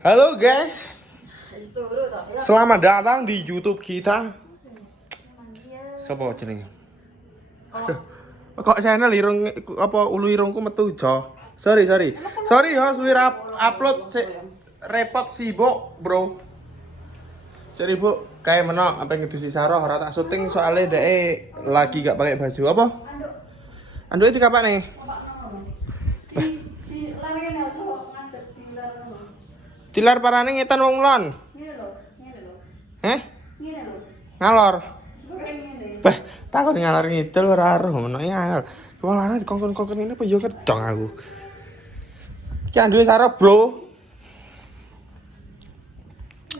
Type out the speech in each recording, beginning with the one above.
Halo guys, selamat datang di YouTube kita. Sopo jenenge? Kok channel irung apa ulu irungku metu jo. Sorry ya, suwi upload repot sibuk, bro. Sorry bu, kayak menok apa ngedusi Saroh ora tak syuting soalnya dhek lagi gak pakai baju apa? Anduke dikapak nih. Tilar parane ngetan wong lon. Ngene lho. Heh? Ngene lho. Ngalor. Ngene. Bah, takon ngalor ngidul ora aruh ngono ya angel. Wong lanang dikongkon-kongkon ngene apa yo kedong aku. Ki anduwe Saroh, Bro.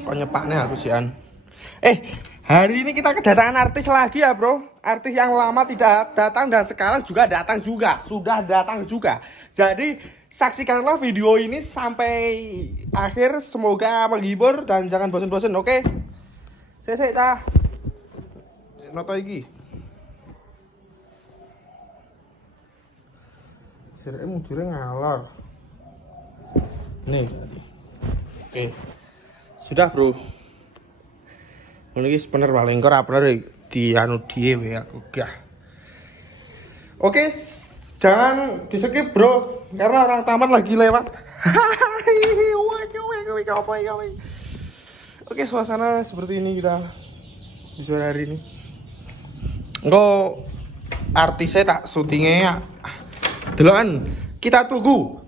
Kok nyepakne aku sian. Hari ini kita kedatangan artis lagi ya, Bro. Artis yang lama tidak datang dan sekarang juga datang juga. Sudah datang juga. Jadi saksikanlah video ini sampai akhir, semoga menghibur dan jangan bosan-bosan, oke? Sesek cah. Noto iki. Sireke mudure ngalor. Nih. Oke. Sudah, Bro. Ini bener paling kok ora bener di anu dhewe aku gah. Oke, jangan di skip, Bro. Karena orang taman lagi lewat. Oke, suasana seperti ini kita di sore hari ini. Engko artisnya tak syutingnya ya. Delokan, kita tunggu.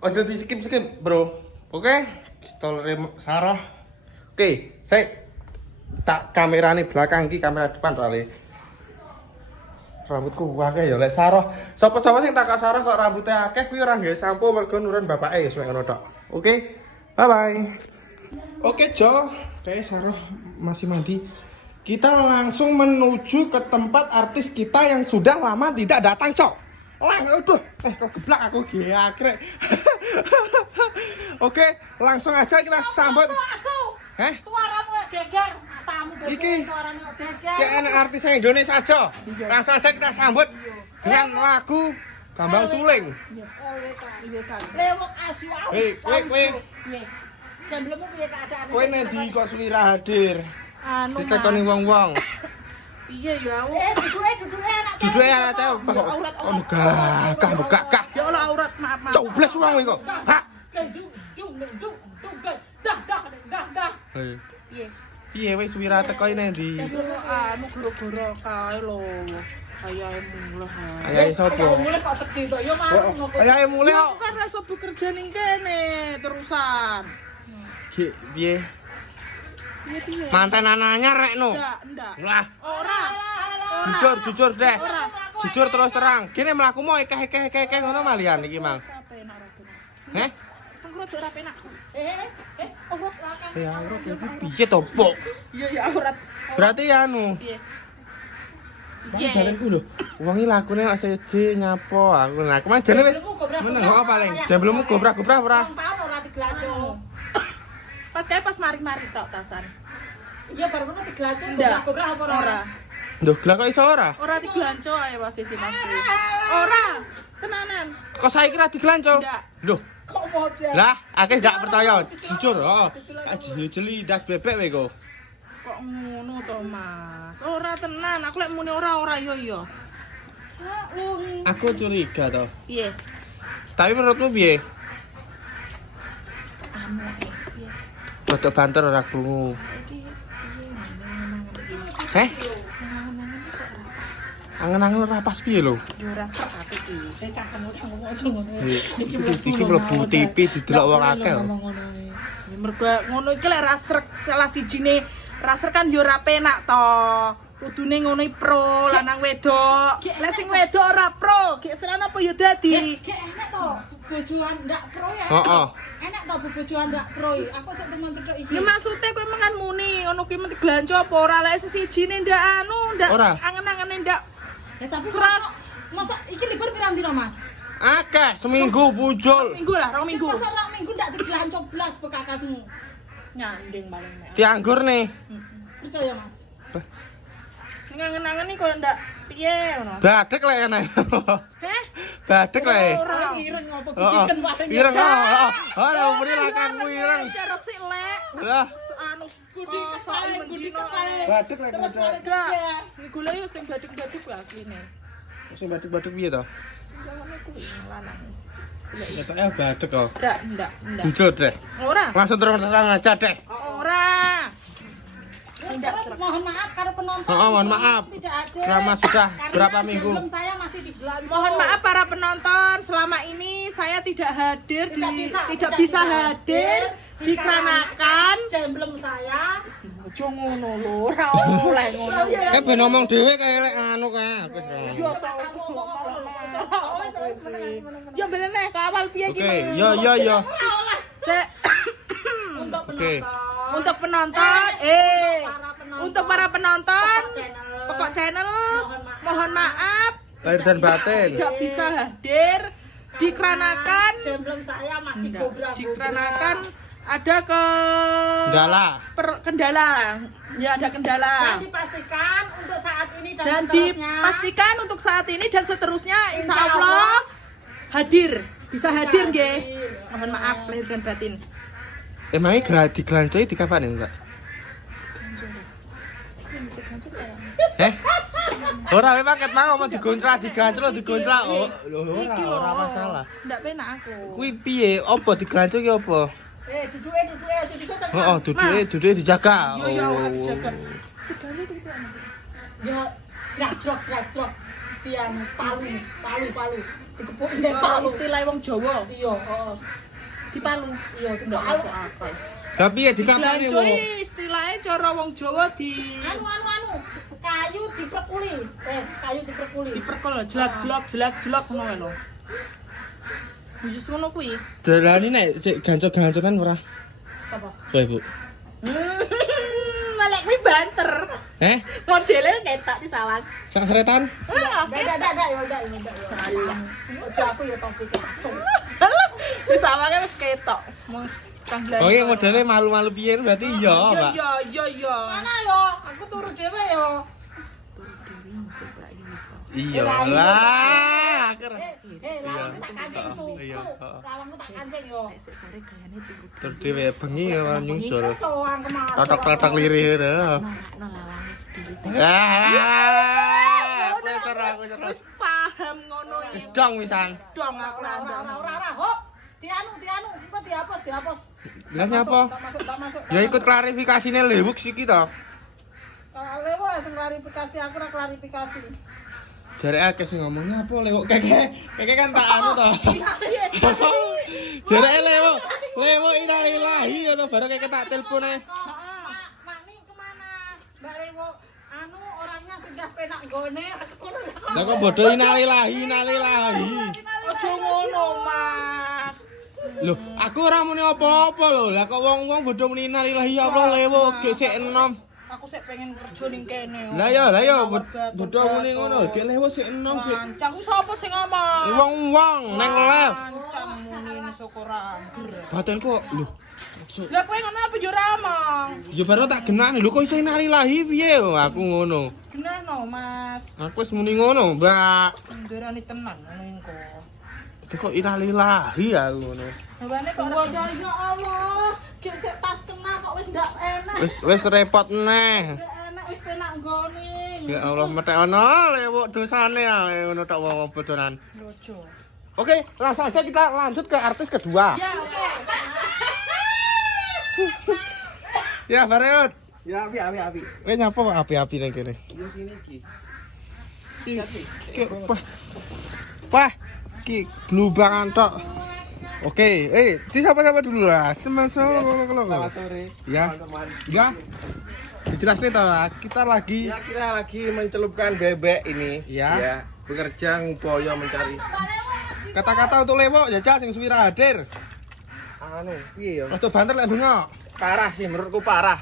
Ojo di skip, Bro. Oke, story Sarah. Oke, saya tak kamera nih belakang ki kamera depan soalnya. Rambutku wae ya lek Saroh. Sapa-sapa sing tak Saroh kok rambutnya akeh kuwi ora nggawe sampo mergo nurun bapake wis ngono tok. Oke. Bye bye. Oke, Jo. Kayak Saroh masih mandi. Kita langsung menuju ke tempat artis kita yang sudah lama tidak datang, Cok. Aduh, kok geblak aku akhirnya. Oke, langsung aja kita sambut. Suaramu geger, matamu Iki suaramu geger. kayak anak artis Indonesia aja. Langsung aja kita sambut dengan lagu Gambang Suling. Lewat asu. Hei, kowe. Jemblemu piye keadaane? Kowe nendi kok suwira hadir? Anu. Ditekoni wong-wong. Piye ya? Duduke anak cewek. Duduke anak cewek kok gagah. Ya Allah aurat, maaf. Cobles wong iki kok. Hak. Dah. Hei. Piye? Piye wis suwira teko nendi? Anu gara-gara kae lho. Ayahe muleh. Ayahe sapa? Muleh kok sedih to. Ya mau. Ayahe muleh kok. Kan iso bekerja ning kene terusan. Piye? Piye? Mantan anaknya rekno. Ndak. Lah, Ora. jujur deh. Ora. Jujur terus terang. Kene mlakumu ekeh ngono malian iki, Mang. Heh? Aku ora penak. Aurat lakang. Ya aurat iki piye to, Pok? Iya aurat. Berarti anu. Piye? Piye jalanku lho. Wong iki lakune nek seje nyapo aku. Nah, kemarin jane wis meneng kok paling. Jambelmu gobrak-gobrak ora? Tahun ora digelaco. Pas mari-mari tok tasan. Iya baru ngono digelaco gobrak-gobrak apa ora? Nduh, lah kok iso ora? Ora diglanco ae posisi Mas. Ora. Tenanan. Kok saiki ra diglanco? Ndak. Loh, Kok model? lah akeh ndak percaya. Jujur, heeh. Tak jeli das bebek wae kok. Kok ngono to, Mas? Ora tenan. Aku lek muni ora yo. Saklung. Aku curiga to. Piye? Tapi menurutmu piye? Anu piye? Rodok banter ora krungu. Iki Heh? Angen-angen ora pas piye lho? yo rasa ati iki. Cangkem aja ngono. Iki mlebu TV didelok wong akeh. Mergo ngono iki lek ra srek salah sijine ra srek kan yo ora penak to. Kudune ngono pro lanang wedok. Lek sing wedok ora pro, gek selana apa yo dadi. Gek enak to bojoan ndak pro ya. Heeh. Enak to bojoan ndak pro. Aku sik temen cedhek iki. Ya maksude kowe mangan muni ngono kuwi mesti glanco apa ora lek sesijine ndak anu ndak angen-angene ndak. Ya tapi serat. Masa iki libur pirang dino, Mas? Akeh seminggu bujul. Minggu lah, rong minggu. Masa rong minggu ndak diglanco blas bekakasmu. Nyanding paling nek. Dianggur nih. Percaya, Mas. Ngangen-angen iki kok ndak piye ngono. Badek lek kene. Heh? Badek lek. Ora ireng apa Heeh. diken wae. Ireng heeh. Oh, lek umure lakangmu ireng. Resik lek. Lah, Anu Gudi soal kesalahan, gudi mendino. kesalahan. badek lek Terus badek. mari Lah, ya. iku lho yo sing badik-badik kuwi asline. Sing badek-badek piye to? Jangan kuwi lanang. Ketoke badek kok. Ndak. Jujur deh. Ora. Langsung terang aja deh. Ora. Tidak, mohon maaf karena penonton. Oh, mohon maaf. Tidak ada. Selama sudah Karena berapa minggu? Belum saya masih di Glasgow. Mohon maaf para penonton, selama ini saya tidak hadir tidak bisa hadir dikarenakan Jemblem saya. aja ngono lho, ora oleh ngono. Ben ngomong dhewe kae lek anu kae. Wis. Yo Yo beleneh ke awal piye iki? Oke, yo. Sik. Untuk Oke. penonton. Untuk penonton, untuk para penonton, pokok channel, mohon maaf Lahir dan batin. tidak bisa hadir dikarenakan Jemblem saya masih gobra-gobra. dikarenakan ada kendala. Ya ada kendala. Dan dipastikan untuk saat ini dan, Dan seterusnya. dipastikan untuk saat ini dan seterusnya insya Allah hadir. Bisa hadir nggih. Mohon maaf lahir dan batin. Emangnya gradi glancoi di kapan ya, Mbak? Ora wae paket mau digoncrak digoncrak. Oh, ora masalah. Ndak penak aku. Kuwi piye? Apa diglanco ki apa? Duduke aja disotek. Heeh, duduke dijaga. Yo yo Oh. jaga. Yo jrok. Tiang palu. Dikepuki nek palu. Istilah wong Jawa. Iya, heeh. Dipalu. Iya, Ndak palu. masuk akal. Tapi ya di kapan iki? Glancoi istilahnya cara wong Jawa di Anu. Kayu diperkuli. Kayu diperkuli. diperkol jelak ngono lho. Wis ngono kuwi. Dalane nek sik ganco-gancokan ora? Sapa? Kowe, Bu. Malah kuwi banter. Modelnya ketok di sawang. Sak seretan? Dak yo. Ojo aku yo tongki langsung. Di sawangnya wis ketok. Mas Kang Glancoi. Oh iya modelnya malu-malu piye berarti iya, Pak. Yo. Mana yo? Aku turu dhewe yo. Turu dewi musuh prak iso. Iya lah. Lawangku tak kancing su. Iya, heeh. Lawangku tak kancing yo. Sik sare gayane turu Tur dhewe bengi ya nyusul. Soang kemas. Totok-totok lirih ngono. Marakno lawange sendiri. Wis paham ngono iki. Wis dong wisan. Dong aku ra Ora. Hop. Dianu. Engko dihapus. Lah nyapa? Tak masuk. Ya ikut klarifikasine lewuk sik iki to. Lewo sing klarifikasi aku ora klarifikasi. Jare akeh sing ngomongnya apa lewuk keke kan tak anu to. Jare lewuk innalillahi ngono baru keke tak telpone. Mak nih kemana? Mbak Lewo, anu orangnya sudah penak gone. Lah kok bodoh innalillahi. Aja ngono, Mas. Loh, aku ora muni apa-apa lho. Lah kok wong-wong bodoh muni innalillahi ya Allah lewuk gek sik enom. Aku sik pengen kerja ning kene. Lah ya bodoh muni ngono, gek lewuk sik enom gek. Cancang kuwi sapa sing ngomong? Wong-wong nang live. Cancang muni sokora angger. Batinku lho. Lah kowe ngono apa yo ora omong? Ya baru tak genah lho kok iso innalillahi piye aku ngono. Genahno, Mas. Aku wis muni ngono, Mbak. Nderani tenan ngono engko. Kok innalillahi aku ngono. Hawane kok ora ya Allah. Gek sik tas kena kok wis ndak enak. Wis repot neh. Enak wis penak nggone. Ya Allah metek ono lewuk dosane ae ngono tok wong bodonan. Lojo. Oke, langsung aja kita lanjut ke artis kedua. Ya, oke. Ya, Bareut. Ya api. Wes nyapa kok api-api ning kene? Di sini ki. Ki wah, ki blubangan tok. Oke, di siapa-siapa dulu lah. Selamat sore. Ya. Teman-teman. Ya. Dijelasin toh, kita lagi Ya kita lagi mencelupkan bebek ini. Ya. Bekerja ngupaya mencari. kata-kata untuk lewok jajak sing suwi ra hadir. Anu, piye ya? Rada banter lek bengok. Parah sih menurutku parah.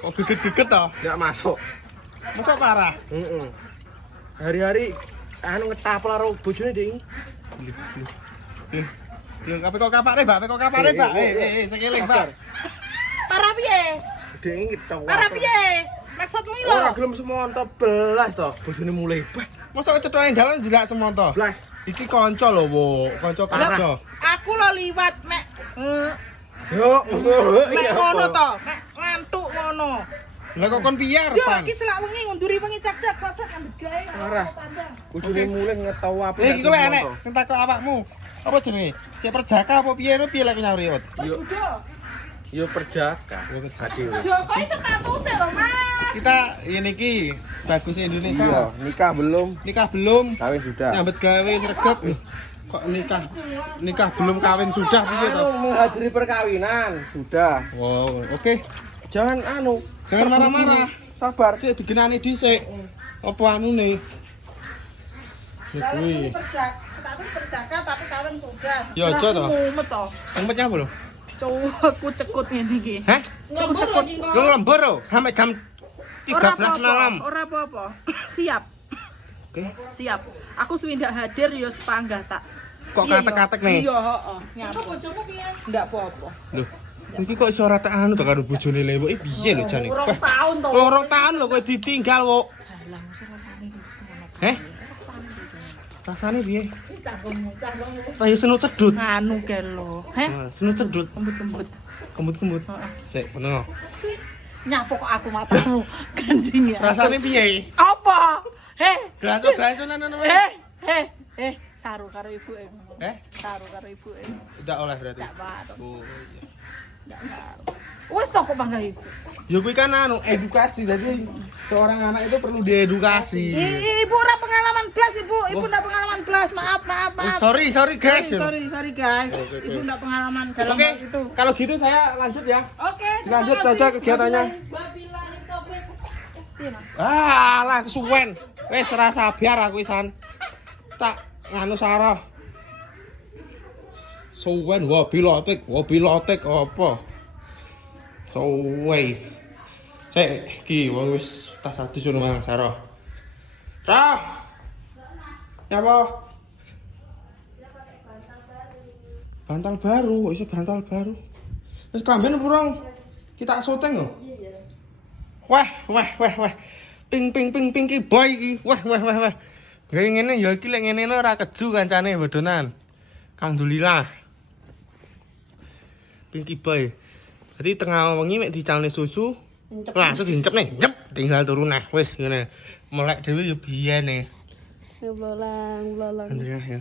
Kok geget-geget toh? Enggak masuk. Masa parah? Heeh. Hari-hari anu ngetapel karo bojone Ding. Yo, kok kapake, Mbak? Kok kapake, Mbak? Sekeling, Mbak. Parah piye? Dek iki tok. Ora piye? Maksudmu iki Ora lho. gelem semonto belas to. Bojone mulai bah. Masa cethoke dalan jerak semonto. Blas. Iki kanca lho, Wo. Kanca kerja. Aku lo liwat mek Yo, mek ngono to, mek ngantuk ngono. Lah kok kon piye Yo arepan? iki selak wengi ngunduri wengi cak-cak sat ambek gawe. Ora. Bojone mulai ngetau apa. Iki kok enek sing takok awakmu. Apa jenenge? Si perjaka apa piye lek nyawriut? Yo, yo perjaka. Yo perjaka. Joko iki statusnya lho, Mas. Kita ini ki bagus Iya, Indonesia. nikah belum, Nikah belum, kawin sudah. nyambet gawe sregep. Loh, kok nikah belum kawin sudah piye to? Menghadiri perkawinan sudah. Wow, oke. Jangan Jangan marah-marah. sabar. Sik digenani dhisik. Apa anune? Ya kuwi. Status perjaka tapi kawin sudah. Ya aja to. Mumet to. Ngumpetnya apa lho? Aku cekut ngene iki. Hah? Aku cekut. Lu lembur lho sampai jam 13 malam. Ora apa-apa. Siap. Oke. Siap. Aku suwi ndak hadir ya sepanggah tak. Kok Iya, katek-katek nih? Iya, heeh. Nyapa bojomu piye? Ndak apa-apa. Loh, iki kok iso ora tak anu to karo bojone lewek piye lho jane? Urung tahun to. Loro tahun lho kowe ditinggal kok. Halah, usah rasane iki ngono. Heh? Rasane piye? Cangkemmu. Lah ya senut cedut. Anu ke lo. Heh? Nah, senut cedut. Kembut-kembut. Kembut-kembut. Heeh. Sik, ngono. Nyapo kok aku matamu. Kanjing ya. Rasane piye? Apa? Heh. Glanco-glanconan ngono wae. Saru karo ibuke. Saru karo ibuke. Ndak oleh berarti. Ndak baru. Oh, iya. Ndak baru. Wes to kok bangga ibu. Ya kuwi kan anu edukasi. Jadi seorang anak itu perlu diedukasi. Ibu ora pengalaman blas, Ibu. Ibu ndak pengalaman blas. Maaf. Oh, sorry guys. Sorry guys. Oke. Ibu ndak pengalaman dalam Oke, hal itu. kalau gitu saya lanjut ya. Oke. Lanjut saja kegiatannya. Wabillahi taufiq. Piye, Mas? Lah kesuwen. Wis ora sabar aku isan. Tak nganu Sarah. Suwen wabilotek apa? Suwe. Sik iki wong wis tas adus ngono Mang Sarah. Sarah. Ya apa? Bantal baru, iso bantal baru. Wis klamben burung. Kita syuting lho. Wah. Ping ki boy iki. Wah. Gawe ngene ya iki lek ngene ora keju kancane bodonan. Alhamdulillah. Ping ki boy. Jadi tengah wengi mek dicalne susu, langsung dincep nih. Jep, tinggal turun nah. Wis ngene. Melek dhewe ya biyen e. Blolang. Alhamdulillah ya.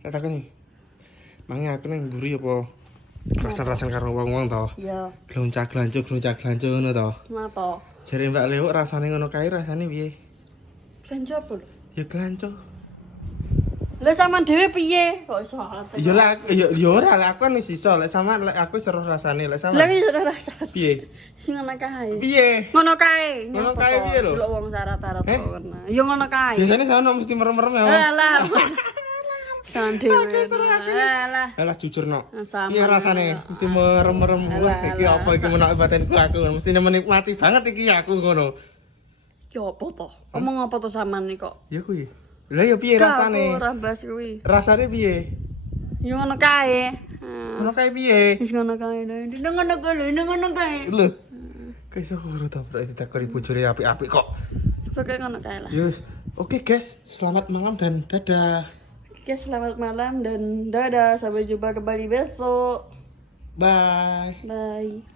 Tak takoni. Mangi aku ning mburi apa rasan-rasan karo wong-wong to. Ya, Gloncak-glancuk ngono to. kenapa? Jare Mbak Lewok rasane ngono kae rasane piye? Kan coba lho. Ya glanco. Lah sampean dhewe piye? Kok iso ngerti? Ya lah ya ora lah aku kan wis iso lek sama lek aku seru rasane lek sama. Lah iki sudah rasa. Piye? Sing ngono kae. Piye? Ngono kae. Ngono kae piye lho? Delok wong syarat-syarat Eh? kok kena. Ya ngono kae. Biasane sama mesti merem-merem ya. Alah. Sampean dhewe. Alah. Alah jujur no. Sama. Piye rasane? Mesti merem-merem wah iki apa iki menak batinku aku mesti menikmati banget iki aku ngono. Ki opo to? Omong apa to sampean iki kok? Ya kuwi. Lah ya piye rasane? Ora bahas kuwi. Rasane piye? Ya ngono kae. Ngono kae piye? Wis ngono kae. Ngono kae. Lho. Kayak ora tau berarti ditakoni bojone apik-apik kok. Pokoke ngono kae lah. Yes. Oke guys, selamat malam dan dadah. Oke, selamat malam dan dadah. Sampai jumpa kembali besok. Bye. Bye.